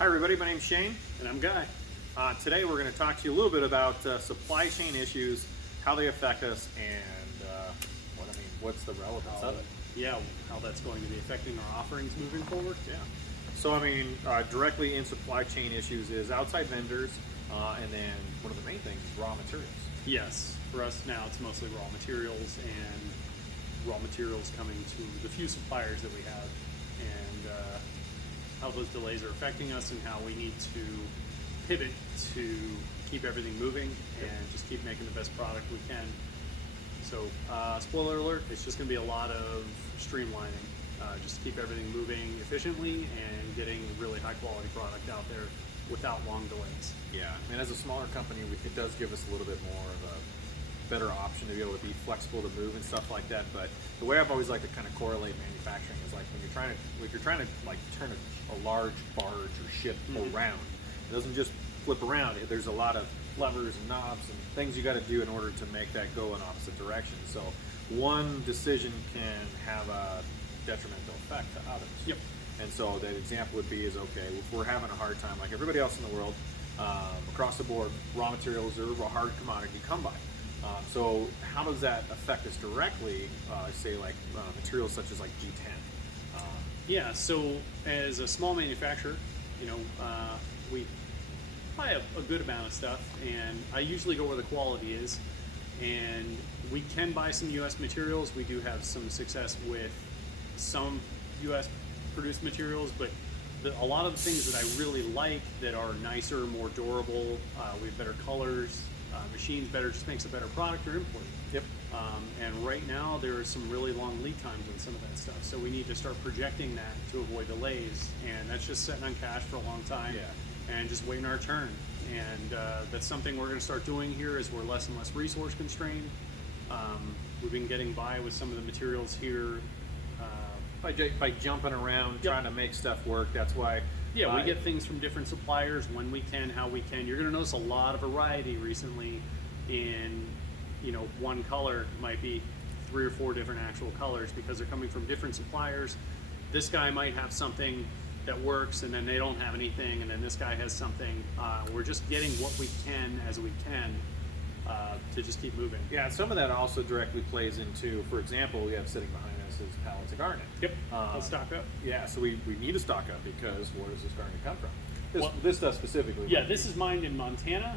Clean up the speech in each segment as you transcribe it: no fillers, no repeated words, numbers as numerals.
Hi everybody, my name's Shane. And I'm Guy. Today we're going to talk to you a little bit about supply chain issues, how they affect us, and what's the relevance of it. Yeah, how that's going to be affecting our offerings moving forward. Yeah. So directly in supply chain issues is outside vendors, and then one of the main things is raw materials. Yes, for us now it's mostly raw materials and raw materials coming to the few suppliers that we have, and how those delays are affecting us and how we need to pivot to keep everything moving and just keep making the best product we can. So, spoiler alert, it's just going to be a lot of streamlining, just to keep everything moving efficiently and getting really high quality product out there without long delays. Yeah, I mean, as a smaller company, it does give us a little bit more of a better option to be able to be flexible to move and stuff like that. But the way I've always liked to kind of correlate manufacturing is like when you're trying to like turn a large barge or ship around, it doesn't just flip around. There's a lot of levers and knobs and things you got to do in order to make that go in opposite directions. So one decision can have a detrimental effect to others. Yep. And so that example would be okay, if we're having a hard time like everybody else in the world, across the board, raw materials are a hard commodity to come by. So how does that affect us directly, say like materials such as like G10? Yeah, so as a small manufacturer, we buy a good amount of stuff, and I usually go where the quality is, and we can buy some US materials. We do have some success with some US produced materials, but a lot of the things that I really like that are nicer, more durable, we have better colors, machines better, just makes a better product or imported. Yep. And right now there are some really long lead times on some of that stuff, so we need to start projecting that to avoid delays, and that's just sitting on cash for a long time. Yeah. And just waiting our turn. And that's something we're going to start doing here as we're less and less resource constrained. We've been getting by with some of the materials here By jumping around, trying to make stuff work. That's why. Yeah, we get things from different suppliers when we can, how we can. You're going to notice a lot of variety recently in, one color might be 3 or 4 different actual colors because they're coming from different suppliers. This guy might have something that works, and then they don't have anything, and then this guy has something. We're just getting what we can as we can to just keep moving. Yeah, some of that also directly plays into, for example, we have sitting behind us is pallets of garnet. Yep. Let's stock up. Yeah, so we need to stock up because where does this garnet come from? This stuff specifically. Yeah, this is mined in Montana,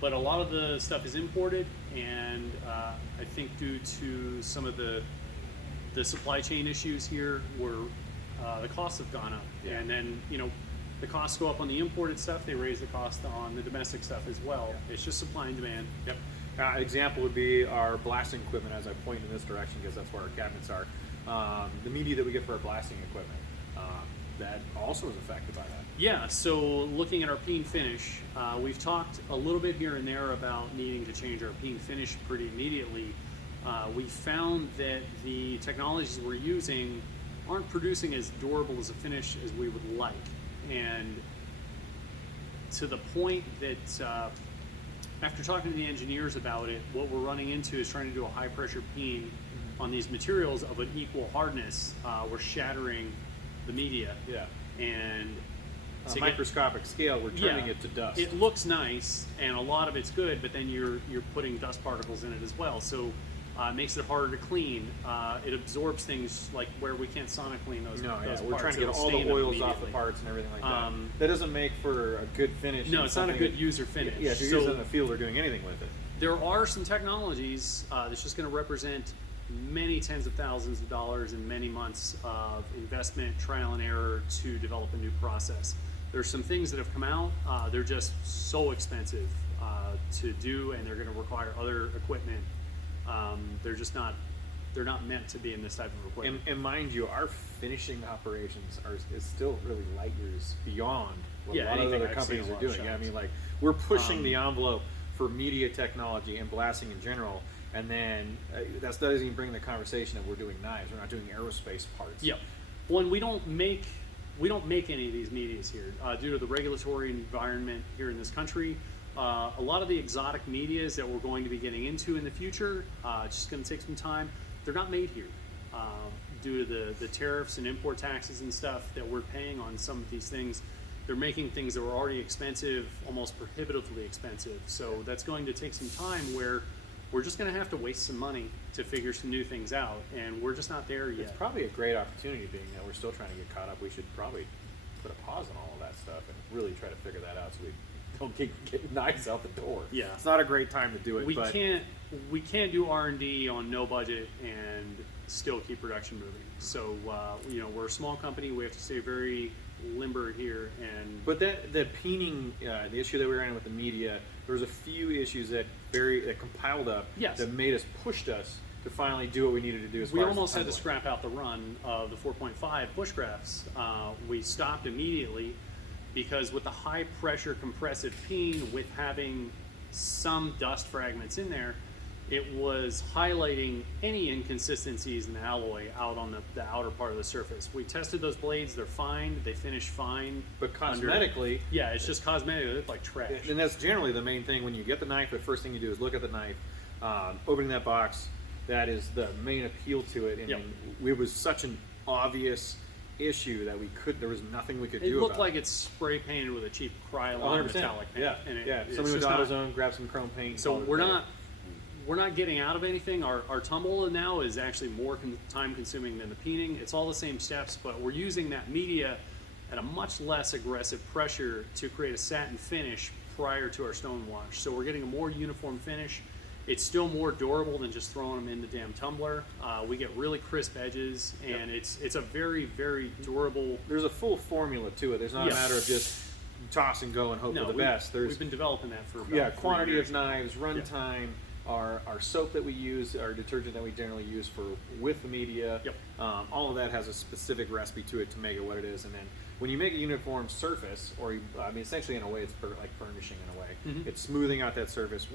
but a lot of the stuff is imported, and I think due to some of the supply chain issues here, the costs have gone up. Yeah. And then, the costs go up on the imported stuff, they raise the cost on the domestic stuff as well. Yeah. It's just supply and demand. Yep. Example would be our blasting equipment, as I point in this direction because that's where our cabinets are. The media that we get for our blasting equipment, that also is affected by that. Yeah, so looking at our peen finish, we've talked a little bit here and there about needing to change our peen finish pretty immediately. We found that the technologies we're using aren't producing as durable as a finish as we would like. And to the point that after talking to the engineers about it, what we're running into is trying to do a high pressure peen on these materials of an equal hardness. We're shattering the media. Yeah. And on a microscopic scale, we're turning it to dust. It looks nice, and a lot of it's good, but then you're putting dust particles in it as well. So it makes it harder to clean. It absorbs things like where we can't sonic clean those. We're trying to get all the oils off the parts and everything like that. That doesn't make for a good finish. No, it's not a good user finish. Yeah, if you're using it in the field or doing anything with it. There are some technologies that's just going to represent many tens of thousands of dollars and many months of investment, trial and error to develop a new process. There's some things that have come out. They're just so expensive to do, and they're going to require other equipment. They're not meant to be in this type of equipment. And mind you, our finishing operations is still really light years beyond what a lot of other companies are doing. Yeah, I mean, like we're pushing the envelope for media technology and blasting in general, and then that doesn't even bring the conversation that we're doing knives. We're not doing aerospace parts. Yep. Well, and we don't make any of these medias here due to the regulatory environment here in this country. A lot of the exotic medias that we're going to be getting into in the future, it's just going to take some time. They're not made here due to the tariffs and import taxes and stuff that we're paying on some of these things. they're making things that were already expensive, almost prohibitively expensive. So that's going to take some time where we're just going to have to waste some money to figure some new things out, and we're just not there yet. It's probably a great opportunity, being that we're still trying to get caught up. We should probably put a pause on all of that stuff and really try to figure that out so we don't get knives out the door. Yeah. It's not a great time to do it. We can't do R&D on no budget and still keep production moving. So you know, we're a small company. We have to stay very limber here. But the peening, the issue that we ran with the media, there was a few issues that compiled up Yes. that pushed us to finally do what we needed to do. We almost had to scrap out the run of the 4.5 bushcrafts. We stopped immediately because with the high pressure compressive peen, with having some dust fragments in there, it was highlighting any inconsistencies in the alloy out on the outer part of the surface. We tested those blades, they're fine, they finish fine. But cosmetically, yeah, it's just cosmetic, they look like trash. and that's generally the main thing. When you get the knife, the first thing you do is look at the knife, opening that box. That is the main appeal to it. And Yep. it was such an obvious issue that there was nothing we could do about it. It looked like it's spray painted with a cheap Krylon metallic paint. Yeah, And Somebody it's went just to not- AutoZone, grab some chrome paint. So we're not getting out of anything. Our tumble now is actually more time consuming than the peening. It's all the same steps, but we're using that media at a much less aggressive pressure to create a satin finish prior to our stone wash. So we're getting a more uniform finish. It's still more durable than just throwing them in the damn tumbler. We get really crisp edges, and it's a very, very durable. There's a full formula to it. There's not a matter of just toss and go and hope for the best. We've been developing that for about 3 quantity years. of knives, run time, our soap that we use, our detergent that we generally use with the media. Yep. All of that has a specific recipe to it to make it what it is, and then when you make a uniform surface, essentially in a way, it's like burnishing in a way. Mm-hmm. It's smoothing out that surface.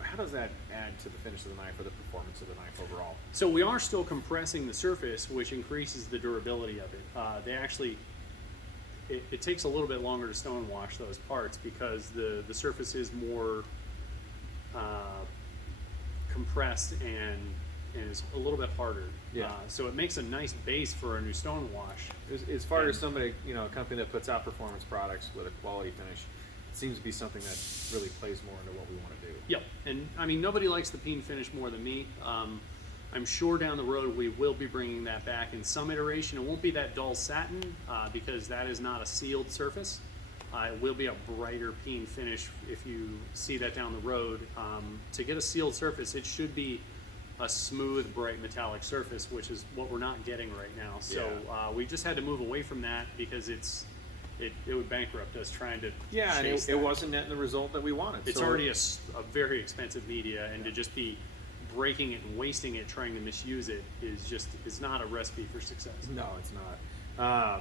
How does that add to the finish of the knife or the performance of the knife overall? So we are still compressing the surface, which increases the durability of it. It takes a little bit longer to stone wash those parts because the surface is more compressed and is a little bit harder. Yeah. So it makes a nice base for a new stone wash. As far as somebody, a company that puts out performance products with a quality finish, it seems to be something that really plays more into what we want to do. Yep, and I mean, nobody likes the peen finish more than me. I'm sure down the road we will be bringing that back in some iteration. It won't be that dull satin because that is not a sealed surface. It will be a brighter peen finish if you see that down the road. To get a sealed surface, it should be a smooth, bright metallic surface, which is what we're not getting right now. So we just had to move away from that because it would bankrupt us trying to and it wasn't netting the result that we wanted. It's already a very expensive media, and to just be breaking it and wasting it trying to misuse it is not a recipe for success. No, it's not.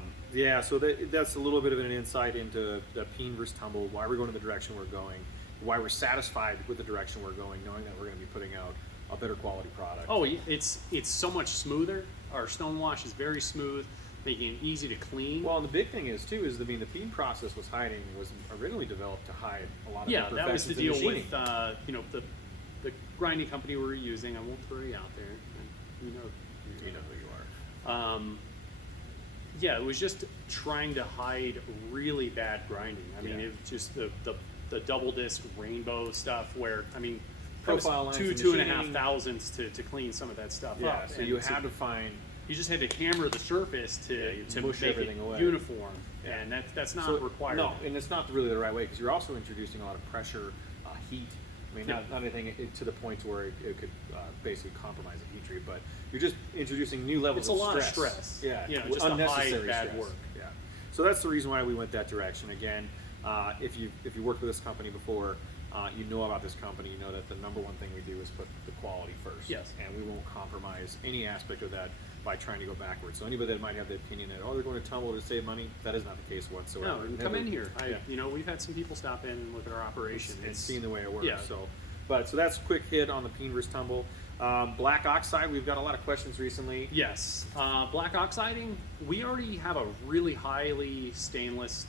So that's a little bit of an insight into the peen versus tumble, why we're going in the direction we're going, why we're satisfied with the direction we're going, knowing that we're going to be putting out a better quality product. Oh, it's so much smoother. Our stone wash is very smooth, making it easy to clean. Well, and the big thing is too the peen process was originally developed to hide a lot of that was the imperfections deal in machining. with the grinding company we were using. I won't throw you out there. You know who you are. It was just trying to hide really bad grinding. I mean, it was just the double disc rainbow stuff where, Profile lines and 2.5 machining. thousandths to clean some of that stuff Yeah, up. so you had to find. You just had to hammer the surface to mush make everything it away. uniform, Yeah. and that's not required. No, and it's not really the right way because you're also introducing a lot of pressure, heat. Not anything to the point where it could basically compromise the heat treat, but you're just introducing new levels It's of a lot of stress. stress. Yeah, Just to unnecessary hide bad stress. work. Yeah. So that's the reason why we went that direction. Again, if you worked with this company before, you know about this company. You know that the number one thing we do is put the quality first. Yes. And we won't compromise any aspect of that by trying to go backwards. So anybody that might have the opinion that they're going to tumble to save money, that is not the case whatsoever. No, and come in here. Yeah. We've had some people stop in and look at our operation and seeing the way it works. Yeah. So that's a quick hit on the peen versus tumble. Black Oxide, we've got a lot of questions recently. Yes, black oxiding. We already have a really highly stainless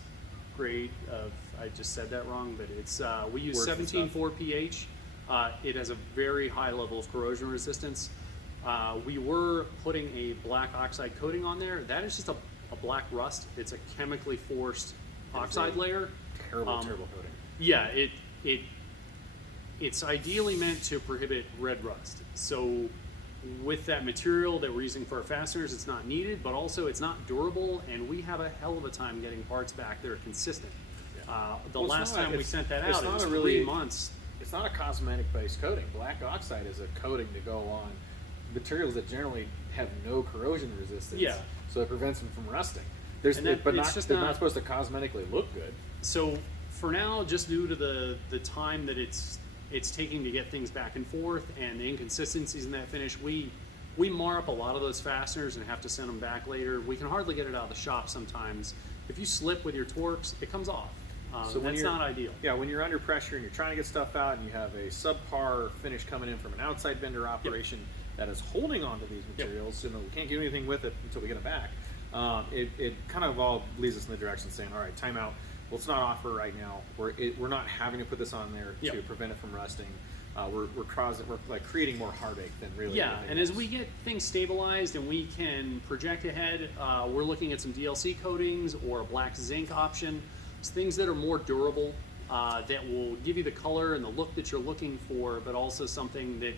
grade of. I just said that wrong, but it's we use Words and 17.4 pH. It has a very high level of corrosion resistance. We were putting a black oxide coating on there. That is just a black rust. It's a chemically forced oxide layer. Terrible coating. Yeah, it's ideally meant to prohibit red rust. So with that material that we're using for our fasteners, it's not needed, but also it's not durable, and we have a hell of a time getting parts back that are consistent. The last time we sent that out, it was 3 months. It's not a cosmetic-based coating. Black oxide is a coating to go on materials that generally have no corrosion resistance. Yeah. So it prevents them from rusting. They're not supposed to cosmetically look good. So for now, just due to the time that it's taking to get things back and forth and the inconsistencies in that finish, we mar up a lot of those fasteners and have to send them back later. We can hardly get it out of the shop sometimes. If you slip with your Torx, it comes off. So that's not ideal. Yeah, when you're under pressure and you're trying to get stuff out and you have a subpar finish coming in from an outside vendor operation that is holding on to these materials, we can't do anything with it until we get it back. It kind of all leads us in the direction saying, all right, timeout. Well, it's not offer right now. We're not having to put this on there to prevent it from rusting. We're like creating more heartache than really. Yeah, and as we get things stabilized and we can project ahead, we're looking at some DLC coatings or a black zinc option. It's things that are more durable, that will give you the color and the look that you're looking for, but also something that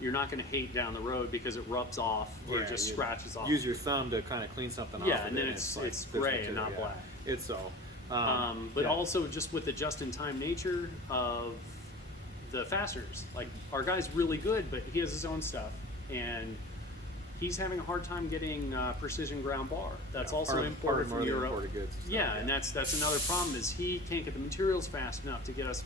you're not going to hate down the road because it rubs off or just scratches off. Use your thumb to kind of clean something off. Yeah, and then it's gray and not black. It's so. But also just with the just-in-time nature of the fasteners. Like, our guy's really good, but he has his own stuff, and he's having a hard time getting precision ground bar. That's also imported from Europe. And that's another problem is he can't get the materials fast enough to get us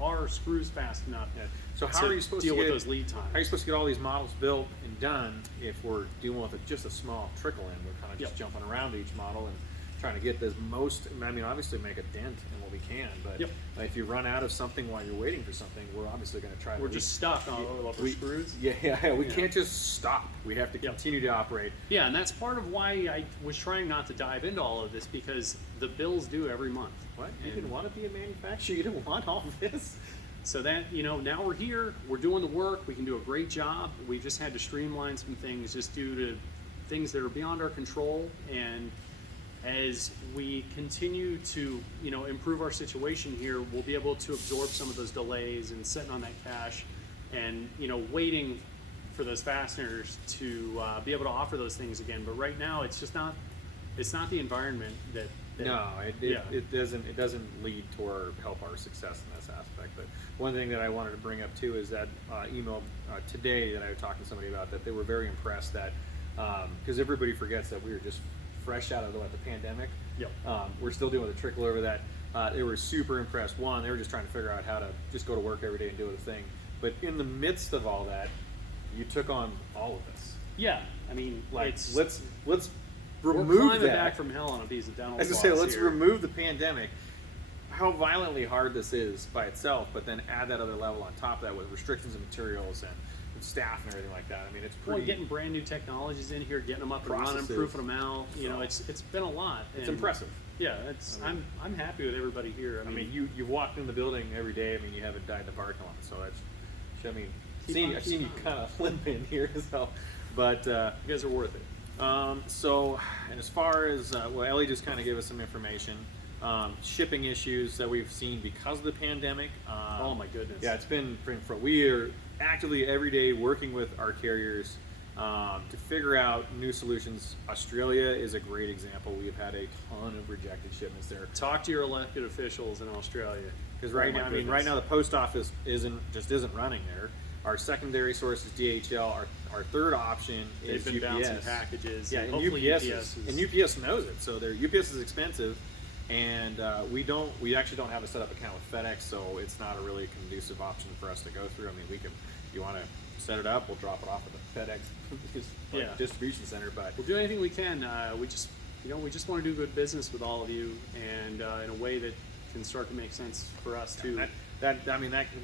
our screws fast enough. Yeah. So how are you supposed deal to with those lead times? How are you supposed to get all these models built and done if we're dealing with just a small trickle in? We're kind of just jumping around each model and trying to get the most. I mean, obviously make a dent in what we can, but if you run out of something while you're waiting for something, we're obviously going to try. We're just stuck on our screws. We can't just stop. We have to continue to operate. Yeah, and that's part of why I was trying not to dive into all of this, because the bills due every month. What? You didn't want to be a manufacturer? You didn't want all this? So that, now we're here, we're doing the work, we can do a great job. We've just had to streamline some things just due to things that are beyond our control. And as we continue to, improve our situation here, we'll be able to absorb some of those delays and sitting on that cash and, waiting for those fasteners to be able to offer those things again. But right now, it's not the environment that it doesn't lead toward help our success in this aspect. But one thing that I wanted to bring up too is that email today that I was talking to somebody about, that they were very impressed that because everybody forgets that we were just fresh out of the pandemic. We're still dealing with a trickle over that. They were super impressed. One, they were just trying to figure out how to just go to work every day and do the thing. But in the midst of all that, you took on all of this. Yeah, I mean, let's we're remove that. Back from hell on a piece of dental. As I say, let's remove the pandemic. How violently hard this is by itself, but then add that other level on top of that with restrictions of materials and staff and everything like that. I mean, it's pretty. Well, getting brand new technologies in here, getting them up and running, proofing them out. It's been a lot. It's impressive. Yeah, I'm happy with everybody here. I mean, you walked in the building every day. I mean, you haven't died in the parking lot, so that's. I mean, I've seen you kind of limping here, so. But you guys are worth it. So, and as far as Ellie just kind of gave us some information. Shipping issues that we've seen because of the pandemic. Oh my goodness! Yeah, it's been. We are actively every day working with our carriers to figure out new solutions. Australia is a great example. We've had a ton of rejected shipments there. Talk to your elected officials in Australia, because right now the post office isn't running there. Our secondary source is DHL. Our third option is They've been UPS. bouncing packages. Yeah, and UPS knows it. So their UPS is expensive. And we actually don't have a setup account with FedEx, so it's not a really conducive option for us to go through. I mean, if you want to set it up, we'll drop it off at the FedEx distribution center. But we'll do anything we can. We just want to do good business with all of you, and in a way that can start to make sense for us too. That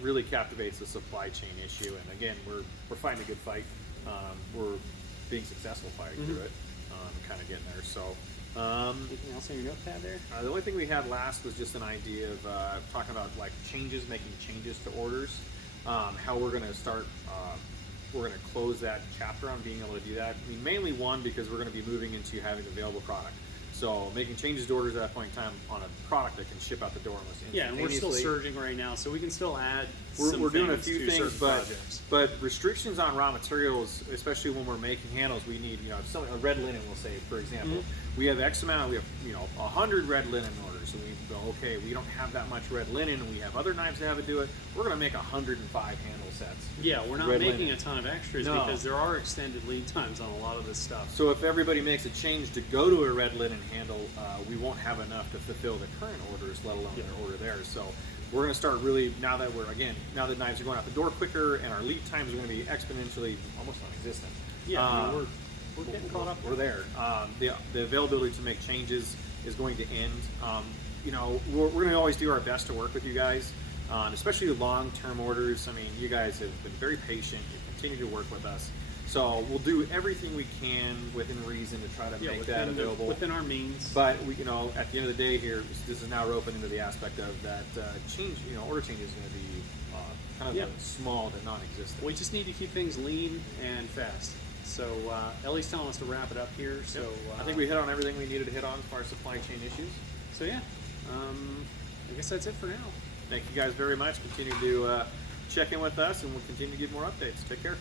really captivates the supply chain issue. And again, we're fighting a good fight. We're being successful fighting through it, kind of getting there. So. Anything else on your notepad there? The only thing we had last was just an idea of talking about like making changes to orders. How we're going to start. We're going to close that chapter on being able to do that. I mean, mainly one, because we're going to be moving into having available product. So making changes to orders at that point in time on a product that can ship out the door almost Yeah, and we're still instantaneously. surging right now, so we can still add. We're doing a things few to things, certain but projects. restrictions on raw materials, especially when we're making handles, we need a red linen. We'll say, for example, we have X amount. We have 100 red linen orders, so we go, okay, we don't have that much red linen, and we have other knives that have to do it. We're going to make 105 handle sets. Yeah, we're not red making linen. a ton of extras No. because there are extended lead times on a lot of this stuff. So if everybody makes a change to go to a red linen handle, we won't have enough to fulfill the current orders, let alone their order theirs. So we're going to start really, now that knives are going out the door quicker and our lead times are going to be exponentially almost non-existent. Yeah, I mean, we're getting caught up. We're there. The availability to make changes is going to end. We're going to always do our best to work with you guys, especially long-term orders. I mean, you guys have been very patient. You continue to work with us. So we'll do everything we can within reason to try to make that available within our means. But we, at the end of the day, here, this is now open into the aspect of that change. Order change is going to be kind of small to non-existent. We just need to keep things lean and fast. So Ellie's telling us to wrap it up here. So I think we hit on everything we needed to hit on as far as supply chain issues. So yeah, I guess that's it for now. Thank you guys very much. Continue to check in with us, and we'll continue to give more updates. Take care.